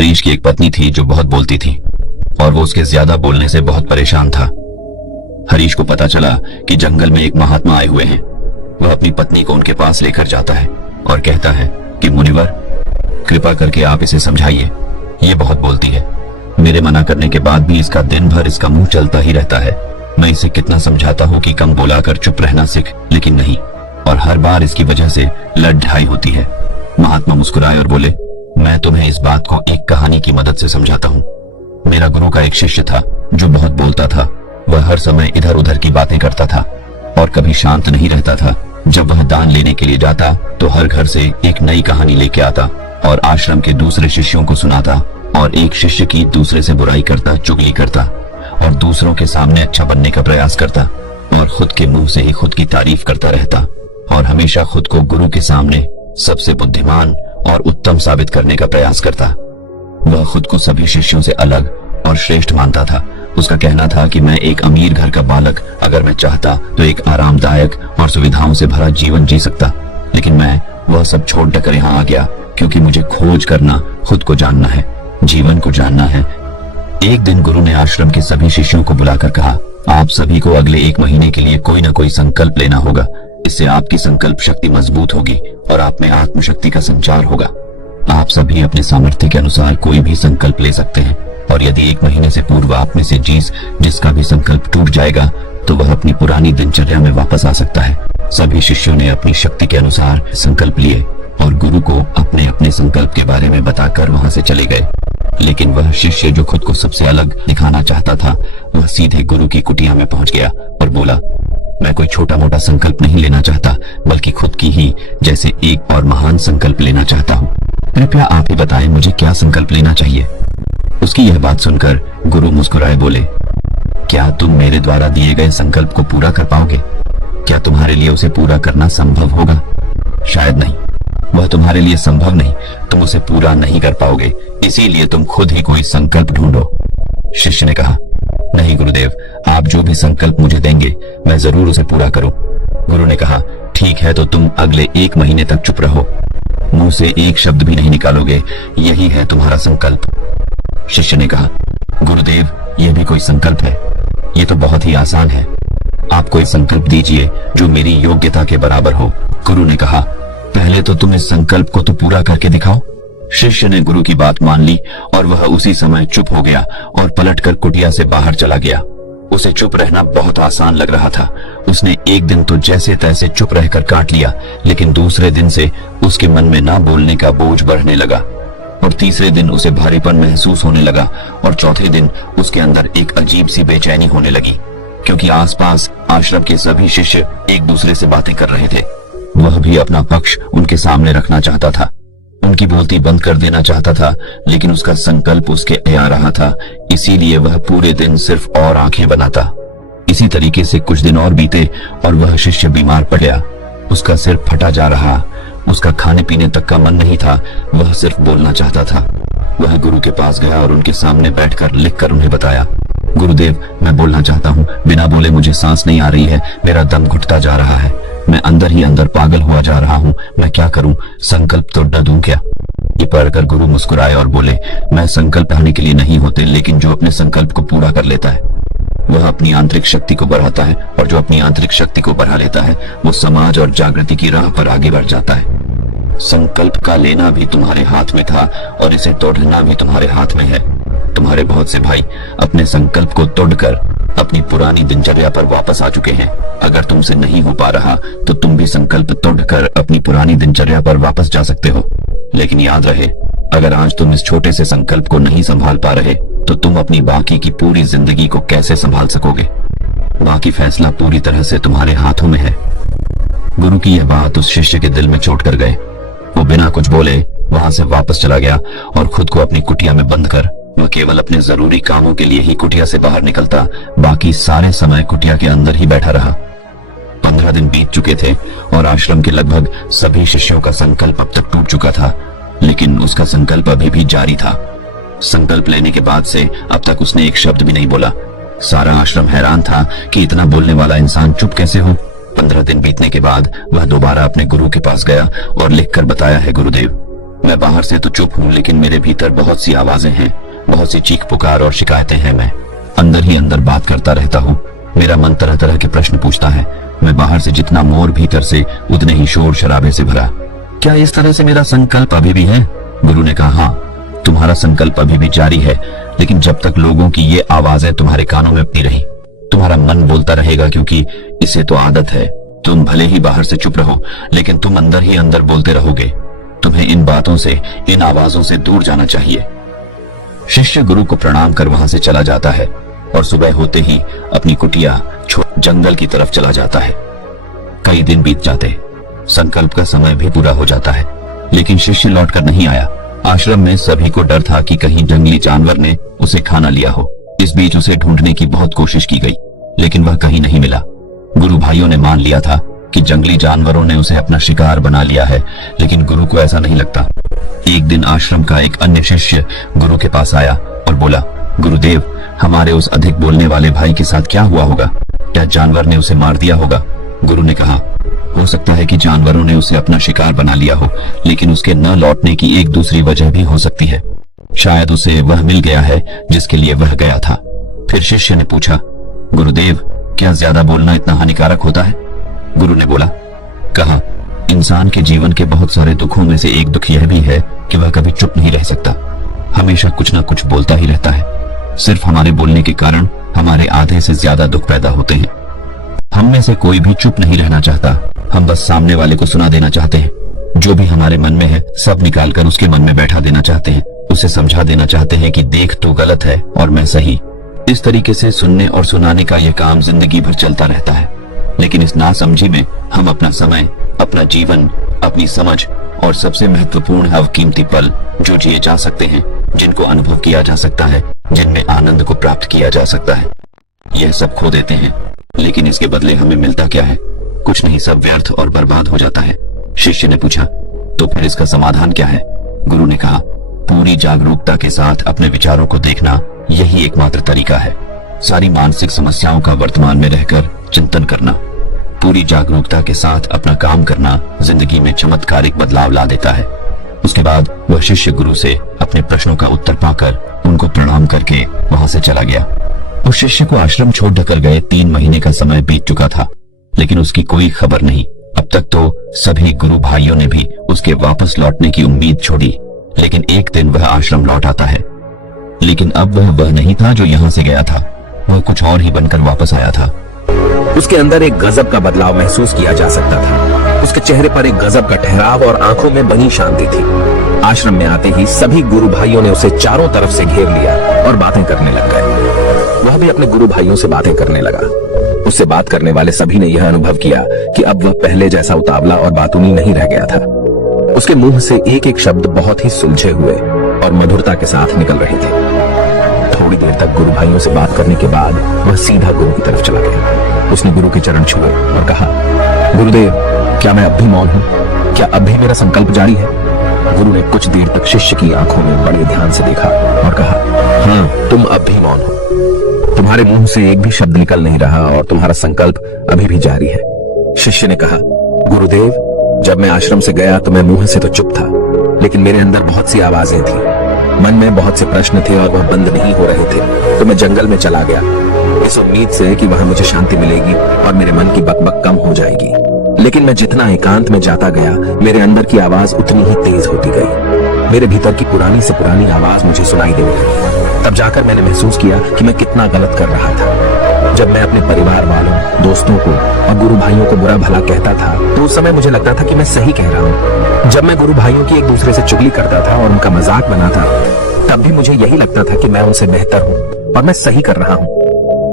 हरीश की एक पत्नी थी जो बहुत बोलती थी और वो उसके ज्यादा बोलने से बहुत परेशान था। हरीश को पता चला कि जंगल में एक महात्मा आए हुए हैं। वह अपनी पत्नी को उनके पास लेकर जाता है और कहता है कि मुनिवर, कृपा करके आप इसे समझाइए, ये बहुत बोलती है। मेरे मना करने के बाद भी इसका दिन भर इसका मुंह चलता ही रहता है। मैं इसे कितना समझाता हूँ कि कम बोलाकर चुप रहना सीख, लेकिन नहीं, और हर बार इसकी वजह से लड़-ढाई होती है। महात्मा मुस्कुराए और बोले, मैं तुम्हें इस बात को एक कहानी की मदद से समझाता हूँ। मेरा गुरु का एक शिष्य था जो बहुत बोलता था। वह हर समय इधर उधर की बातें करता था और कभी शांत नहीं रहता था। जब वह दान लेने के लिए जाता तो हर घर से एक नई कहानी लेके आता और आश्रम के दूसरे शिष्यों को सुनाता, और एक शिष्य की दूसरे से बुराई करता, चुगली करता और दूसरों के सामने अच्छा बनने का प्रयास करता और खुद के मुंह से ही खुद की तारीफ करता रहता और हमेशा खुद को गुरु के सामने सबसे बुद्धिमान और उत्तम साबित करने का प्रयास करता। वह खुद को सभी शिष्यों से अलग और श्रेष्ठ मानता था। उसका कहना था कि मैं एक अमीर घर का बालक अगर मैं चाहता तो एक आरामदायक और सुविधाओं से भरा जीवन जी सकता, लेकिन मैं वह सब छोड़कर यहाँ आ गया क्योंकि मुझे खोज करना, खुद को जानना है, जीवन को जानना है। एक दिन गुरु ने आश्रम के सभी शिष्यों को बुलाकर कहा, आप सभी को अगले 1 महीने के लिए कोई न कोई संकल्प लेना होगा। इससे आपकी संकल्प शक्ति मजबूत होगी और आप में आत्मशक्ति का संचार होगा। आप सभी अपने सामर्थ्य के अनुसार कोई भी संकल्प ले सकते हैं, और यदि 1 महीने से पूर्व आप में से जिसका भी संकल्प टूट जाएगा तो वह अपनी पुरानी दिनचर्या में वापस आ सकता है। सभी शिष्यों ने अपनी शक्ति के अनुसार संकल्प लिए और गुरु को अपने अपने संकल्प के बारे में बताकर वहां से चले गए। लेकिन वह शिष्य जो खुद को सबसे अलग दिखाना चाहता था, वह सीधे गुरु की कुटिया में पहुंच गया और बोला, मैं कोई छोटा मोटा संकल्प नहीं लेना चाहता, बल्कि खुद की ही जैसे एक और महान संकल्प लेना चाहता हूँ। कृपया आप ही बताएं मुझे क्या संकल्प लेना चाहिए। उसकी यह बात सुनकर गुरु मुस्कुराए बोले, क्या तुम मेरे द्वारा दिए गए संकल्प को पूरा कर पाओगे? क्या तुम्हारे लिए उसे पूरा करना संभव होगा? शायद नहीं, वह तुम्हारे लिए संभव नहीं, तुम उसे पूरा नहीं कर पाओगे, इसीलिए तुम खुद ही कोई संकल्प ढूंढो। शिष्य ने कहा, नहीं गुरुदेव, आप जो भी संकल्प मुझे देंगे मैं जरूर उसे पूरा करूं। गुरु ने कहा, ठीक है, तो तुम अगले 1 महीने तक चुप रहो, मुंह से एक शब्द भी नहीं निकालोगे, यही है तुम्हारा संकल्प। शिष्य ने कहा, गुरुदेव, यह भी कोई संकल्प है? ये तो बहुत ही आसान है, आप कोई संकल्प दीजिए जो मेरी योग्यता के बराबर हो। गुरु ने कहा, पहले तो तुम इस संकल्प को तो पूरा करके दिखाओ। शिष्य ने गुरु की बात मान ली और वह उसी समय चुप हो गया और पलटकर कुटिया से बाहर चला गया। उसे चुप रहना बहुत आसान लग रहा था। उसने एक दिन तो जैसे तैसे चुप रहकर काट लिया, लेकिन दूसरे दिन से उसके मन में ना बोलने का बोझ बढ़ने लगा, और तीसरे दिन उसे भारीपन महसूस होने लगा, और चौथे दिन उसके अंदर एक अजीब सी बेचैनी होने लगी, क्योंकि आसपास आश्रम के सभी शिष्य एक दूसरे से बातें कर रहे थे। वह भी अपना पक्ष उनके सामने रखना चाहता था, उनकी बोलती बंद कर देना चाहता था, लेकिन उसका संकल्प उसके आ रहा था, इसीलिए वह पूरे दिन सिर्फ और आंखें बनाता। इसी तरीके से कुछ दिन और बीते और वह शिष्य बीमार पड़ गया। उसका सिर फटा जा रहा, उसका खाने पीने तक का मन नहीं था, वह सिर्फ बोलना चाहता था। वह गुरु के पास गया और उनके सामने बैठकर लिखकर उन्हें बताया, गुरुदेव, मैं बोलना चाहता हूँ, बिना बोले मुझे सांस नहीं आ रही है, मेरा दम घुटता जा रहा है, मैं अंदर ही अंदर पागल हुआ जा रहा हूँ, मैं क्या करूँ, संकल्प तो न दूं क्या? ये पढ़कर गुरु मुस्कुराए और बोले, मैं संकल्प आने के लिए नहीं होते, लेकिन जो अपने संकल्प को पूरा कर लेता है वह अपनी आंतरिक शक्ति को बढ़ाता है, और जो अपनी आंतरिक शक्ति को बढ़ा लेता है वो समाज और जागृति की राह पर आगे बढ़ जाता है। संकल्प का लेना भी तुम्हारे हाथ में था और इसे तोड़ना भी तुम्हारे हाथ में है। तुम्हारे बहुत से भाई अपने संकल्प को तोड़कर अपनी पुरानी दिनचर्या पर वापस आ चुके हैं। अगर तुमसे नहीं हो पा रहा तो तुम भी संकल्प तोड़कर अपनी पुरानी दिनचर्या पर वापस जा सकते हो। लेकिन याद रहे, अगर आज तुम इस छोटे से संकल्प को नहीं संभाल पा रहे तो तुम अपनी बाकी की पूरी जिंदगी को कैसे संभाल सकोगे? बाकी फैसला पूरी तरह से तुम्हारे हाथों में है। गुरु की यह बात उस शिष्य के दिल में चोट कर गए। वो बिना कुछ बोले वहां से वापस चला गया और खुद को अपनी कुटिया में बंद कर वह केवल अपने जरूरी कामों के लिए ही कुटिया से बाहर निकलता, बाकी सारे समय कुटिया के अंदर ही बैठा रहा। 15 दिन बीत चुके थे और आश्रम के लगभग सभी शिष्यों का संकल्प अब तक टूट चुका था, लेकिन उसका संकल्प अभी भी जारी था। संकल्प लेने के बाद से अब तक उसने एक शब्द भी नहीं बोला। सारा आश्रम हैरान था कि इतना बोलने वाला इंसान चुप कैसे हो। 15 दिन बीतने के बाद वह दोबारा अपने गुरु के पास गया और लिखकर बताया है, गुरुदेव, मैं बाहर से तो चुप हूँ, लेकिन मेरे भीतर बहुत सी आवाजें हैं, बहुत सी चीख पुकार और शिकायतें हैं। मैं अंदर ही अंदर बात करता रहता हूँ। मेरा मन तरह तरह के प्रश्न पूछता है। मैं बाहर से जितना मोर, भीतर से उतने ही शोर शराबे से भरा। क्या इस तरह से मेरा संकल्प अभी भी है? गुरु ने कहा, हाँ, तुम्हारा संकल्प अभी भी जारी है, लेकिन जब तक लोगों की ये आवाजें तुम्हारे कानों में अपनी रही, तुम्हारा मन बोलता रहेगा, क्योंकि इसे तो आदत है। तुम भले ही बाहर से चुप रहो, लेकिन तुम अंदर ही अंदर बोलते रहोगे। तुम्हें इन बातों से, इन आवाजों से दूर जाना चाहिए। शिष्य गुरु को प्रणाम कर वहां से चला जाता है और सुबह होते ही अपनी कुटिया छोड़ जंगल की तरफ चला जाता है। कई दिन बीत जाते, संकल्प का समय भी पूरा हो जाता है, लेकिन शिष्य लौटकर नहीं आया। आश्रम में सभी को डर था कि कहीं जंगली जानवर ने उसे खाना लिया हो। इस बीच उसे ढूंढने की बहुत कोशिश की गई, लेकिन वह कहीं नहीं मिला। गुरु भाइयों ने मान लिया था कि जंगली जानवरों ने उसे अपना शिकार बना लिया है, लेकिन गुरु को ऐसा नहीं लगता। एक दिन आश्रम का एक अन्य शिष्य गुरु के पास आया और बोला, गुरुदेव, हमारे उस अधिक बोलने वाले भाई के साथ क्या हुआ होगा? क्या जानवर ने उसे मार दिया होगा? गुरु ने कहा, हो सकता है कि जानवरों ने उसे अपना शिकार बना लिया हो, लेकिन उसके न लौटने की एक दूसरी वजह भी हो सकती है। शायद उसे वह मिल गया है जिसके लिए वह गया था। फिर शिष्य ने पूछा, गुरुदेव, क्या ज्यादा बोलना इतना हानिकारक होता है? गुरु ने कहा, इंसान के जीवन के बहुत सारे दुखों में से एक दुख यह भी है कि वह कभी चुप नहीं रह सकता। हमेशा कुछ ना कुछ बोलता ही रहता है। सिर्फ हमारे बोलने के कारण हमारे आधे से ज्यादा दुख पैदा होते हैं। हम में से कोई भी चुप नहीं रहना चाहता। हम बस सामने वाले को सुना देना चाहते हैं। जो भी हमारे मन में है सब निकालकर उसके मन में बैठा देना चाहते हैं। उसे समझा देना चाहते हैं कि देख, तू गलत है और मैं सही। इस तरीके से सुनने और सुनाने का यह काम जिंदगी भर चलता रहता है, लेकिन इस नासमझी में हम अपना समय, अपना जीवन, अपनी समझ और सबसे महत्वपूर्ण अवकीमती पल जो जिए जा सकते हैं, जिनको अनुभव किया जा सकता है, जिनमें आनंद को प्राप्त किया जा सकता है, यह सब खो देते हैं। लेकिन इसके बदले हमें मिलता क्या है? कुछ नहीं, सब व्यर्थ और बर्बाद हो जाता है। शिष्य ने पूछा, तो फिर इसका समाधान क्या है? गुरु ने कहा, पूरी जागरूकता के साथ अपने विचारों को देखना, यही एकमात्र तरीका है। सारी मानसिक समस्याओं का वर्तमान में रहकर चिंतन करना, पूरी जागरूकता के साथ अपना काम करना जिंदगी में चमत्कारिक बदलाव ला देता है। उसके बाद वह शिष्य गुरु से अपने प्रश्नों का उत्तर पाकर उनको प्रणाम करके वहां से चला गया। उस शिष्य को आश्रम छोड़ कर गए 3 महीने का समय बीत चुका था, लेकिन उसकी कोई खबर नहीं। अब तक तो सभी गुरु भाइयों ने भी उसके वापस लौटने की उम्मीद छोड़ी, लेकिन एक दिन वह आश्रम लौट आता है। लेकिन अब वह नहीं था जो यहाँ से गया था, वह कुछ और ही बनकर वापस आया था। उसके अंदर एक गजब का बदलाव महसूस किया जा सकता था। उसके चेहरे पर एक गजब का ठहराव और आंखों में बनी शांति थी। आश्रम में आते ही सभी गुरु भाइयों ने उसे चारों तरफ से घेर लिया और बातें करने लग गए। वह भी अपने गुरु भाइयों से बातें करने लगा। उससे बात करने वाले सभी ने यह अनुभव किया कि अब वह पहले जैसा उतावला और बातूनी नहीं रह गया था। उसके मुंह से एक एक शब्द बहुत ही सुलझे हुए और मधुरता के साथ निकल रहे थे। थोड़ी देर तक गुरु भाइयों से बात करने के बाद वह सीधा गुरु की तरफ चला गया। उसने गुरु के चरण छुए और कहा, गुरुदेव, क्या मैं अब भी मौन हूँ? क्या अब भी मेरा संकल्प जारी है? गुरु ने कुछ देर तक शिष्य की आंखों में बड़े ध्यान से देखा और कहा, हाँ, तुम अब भी मौन हो। तुम्हारे मुंह से एक भी शब्द निकल नहीं रहा और तुम्हारा संकल्प अभी भी जारी है। शिष्य ने कहा, गुरुदेव, जब मैं आश्रम से गया तो मैं मुंह से तो चुप था, लेकिन मेरे अंदर बहुत सी आवाजें थी। मन में बहुत से प्रश्न थे और वह बंद नहीं हो रहे थे, तो मैं जंगल में चला गया इस उम्मीद से कि वहां मुझे शांति मिलेगी और मेरे मन की बकबक कम हो जाएगी। लेकिन मैं जितना एकांत में जाता गया, मेरे अंदर की आवाज उतनी ही तेज होती गई। मेरे भीतर की पुरानी से पुरानी आवाज मुझे सुनाई देने लगी। तब जाकर मैंने महसूस किया कि मैं कितना गलत कर रहा था। जब मैं अपने परिवार वालों, दोस्तों को और गुरु भाइयों को बुरा भला कहता था, तो उस समय मुझे लगता था कि मैं सही कह रहा हूँ। जब मैं गुरु भाइयों की एक दूसरे से चुगली करता था और उनका मजाक बनाता, तब भी मुझे यही लगता था कि मैं उनसे बेहतर हूँ और मैं सही कर रहा हूँ।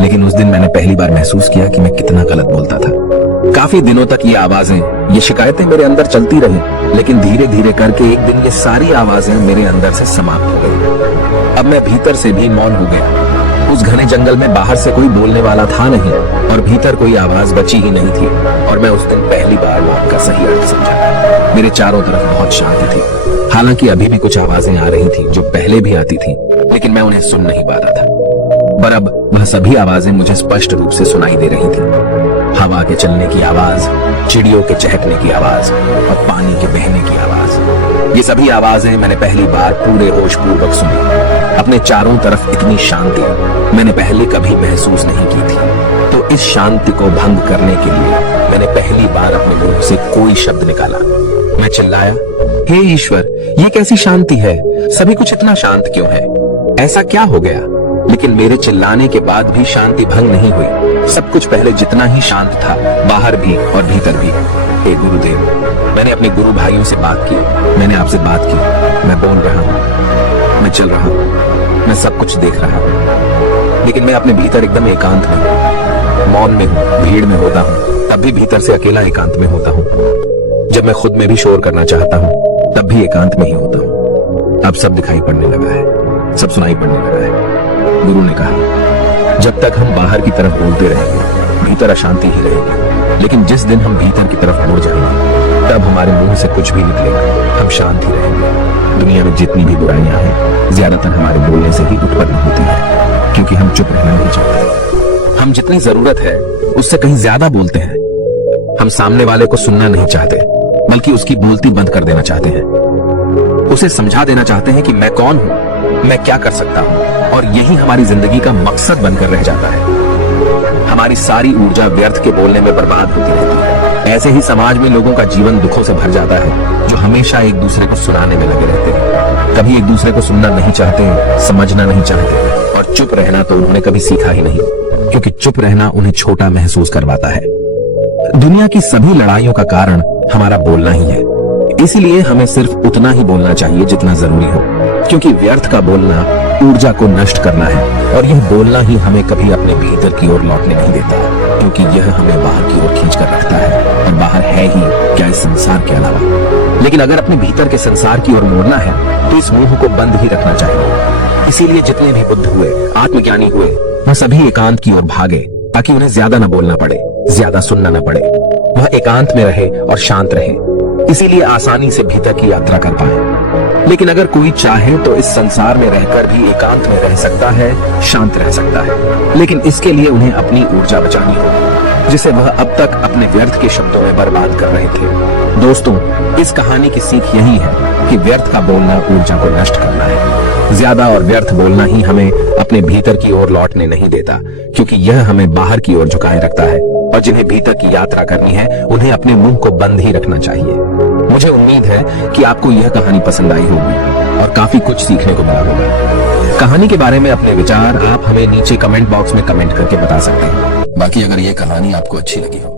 लेकिन उस दिन मैंने पहली बार महसूस किया कि मैं कितना गलत बोलता था। काफी दिनों तक ये आवाजें, ये शिकायतें मेरे अंदर चलती रही, लेकिन धीरे धीरे करके एक दिन ये सारी आवाजें मेरे अंदर से समाप्त हो गई। अब मैं भीतर से भी मौन हो गया। उस घने जंगल में बाहर से कोई बोलने वाला था नहीं और भीतर कोई आवाज बची ही नहीं थी, और मैं उस दिन पहली बार मौन का सही अर्थ समझा। मेरे चारों तरफ बहुत शांति थी। हालांकि अभी भी कुछ आवाजें आ रही थी जो पहले भी आती थी, लेकिन मैं उन्हें सुन नहीं पाता था। पर अब वह सभी आवाजें मुझे स्पष्ट रूप से सुनाई दे रही थी। हवा के चलने की आवाज, चिड़ियों के चहकने की आवाज और पानी के बहने की आवाज। ये सभी आवाजें मैंने पहली बार पूरे होश पूर्वक सुनी। अपने चारों तरफ इतनी शांति मैंने पहले कभी महसूस नहीं की थी। तो इस शांति को भंग करने के लिए मैंने पहली बार अपने मुंह से कोई शब्द निकाला। मैं चिल्लाया, हे ईश्वर, ये कैसी शांति है? सभी कुछ इतना शांत क्यों है? ऐसा क्या हो गया? लेकिन मेरे चिल्लाने के बाद भी शांति भंग नहीं हुई। सब कुछ पहले जितना ही शांत था, बाहर भी और भीतर भी। हे गुरुदेव, मैंने अपने गुरु भाइयों से बात की, मैंने आपसे बात की, मैं बोल रहा हूँ, मैं चल रहा हूँ, मैं सब कुछ देख रहा हूँ, लेकिन मैं अपने भीतर एकदम एकांत में हूँ, मौन में हूँ, भीड़ में होता हूँ, तब भी भीतर से अकेला एकांत में होता हूँ। जब मैं खुद में भी शोर करना चाहता हूँ, तब भी एकांत में ही होता हूँ। अब सब दिखाई पड़ने लगा है, सब सुनाई पड़ने लगा है। गुरु ने कहा, जब तक हम बाहर की तरफ बोलते रहेंगे, भीतर अशांति ही रहेगी, लेकिन जिस दिन हम भीतर की तरफ मुड़ जाएंगे, तब हमारे मुंह से कुछ भी निकलेगा, हम शांत ही रहेंगे। दुनिया में जितनी भी बुराइयां हैं, ज्यादातर हमारे बोलने से ही उत्पन्न होती है, क्योंकि हम चुप रहना नहीं चाहते। हम जितनी जरूरत है उससे कहीं ज्यादा बोलते हैं। हम सामने वाले को सुनना नहीं चाहते, बल्कि उसकी बोलती बंद कर देना चाहते हैं। उसे समझा देना चाहते हैं कि मैं कौन हूं, मैं क्या कर सकता हूं, और यही हमारी जिंदगी का मकसद बनकर रह जाता है। हमारी सारी ऊर्जा व्यर्थ के बोलने में बर्बाद होती रहती है। ऐसे ही समाज में लोगों का जीवन दुखों से भर जाता है, जो हमेशा एक दूसरे को सुनाने में लगे रहते हैं। कभी एक दूसरे को सुनना नहीं चाहते, समझना नहीं चाहते, और चुप रहना तो उन्होंने कभी सीखा ही नहीं, क्योंकि चुप रहना उन्हें छोटा महसूस करवाता है। दुनिया की सभी लड़ाइयों का कारण हमारा बोलना ही है। इसीलिए हमें सिर्फ उतना ही बोलना चाहिए जितना जरूरी हो, क्योंकि व्यर्थ का बोलना ऊर्जा को नष्ट करना है, और यह बोलना ही हमें कभी अपने भीतर की ओर लौटने नहीं देता, क्योंकि यह हमें बाहर की ओर खींच कर रखता है, और बाहर है ही क्या इस संसार के अलावा। लेकिन अगर अपने भीतर के संसार की ओर मोड़ना है, तो इस मुंह को बंद ही रखना चाहिए। इसीलिए जितने भी बुद्ध हुए, आत्मज्ञानी हुए, वह सभी एकांत की ओर भागे, ताकि उन्हें ज्यादा न बोलना पड़े, ज्यादा सुनना न पड़े। वह एकांत में रहे और शांत रहे, इसीलिए आसानी से भीतर की यात्रा कर पाए। लेकिन अगर कोई चाहे तो इस संसार में रहकर भी एकांत में रह सकता है, शांत रह सकता है, लेकिन इसके लिए उन्हें अपनी ऊर्जा बचानी होगी, जिसे वह अब तक अपने व्यर्थ के शब्दों में बर्बाद कर रहे थे। दोस्तों, इस कहानी की सीख यही है कि व्यर्थ का बोलना ऊर्जा को नष्ट करना है। ज्यादा और व्यर्थ बोलना ही हमें अपने भीतर की ओर लौटने नहीं देता, क्योंकि यह हमें बाहर की ओर झुकाए रखता है, और जिन्हें भीतर की यात्रा करनी है, उन्हें अपने मुंह को बंद ही रखना चाहिए। मुझे उम्मीद है कि आपको यह कहानी पसंद आई होगी और काफी कुछ सीखने को मिला होगा। कहानी के बारे में अपने विचार आप हमें नीचे कमेंट बॉक्स में कमेंट करके बता सकते हैं। बाकी अगर ये कहानी आपको अच्छी लगी हो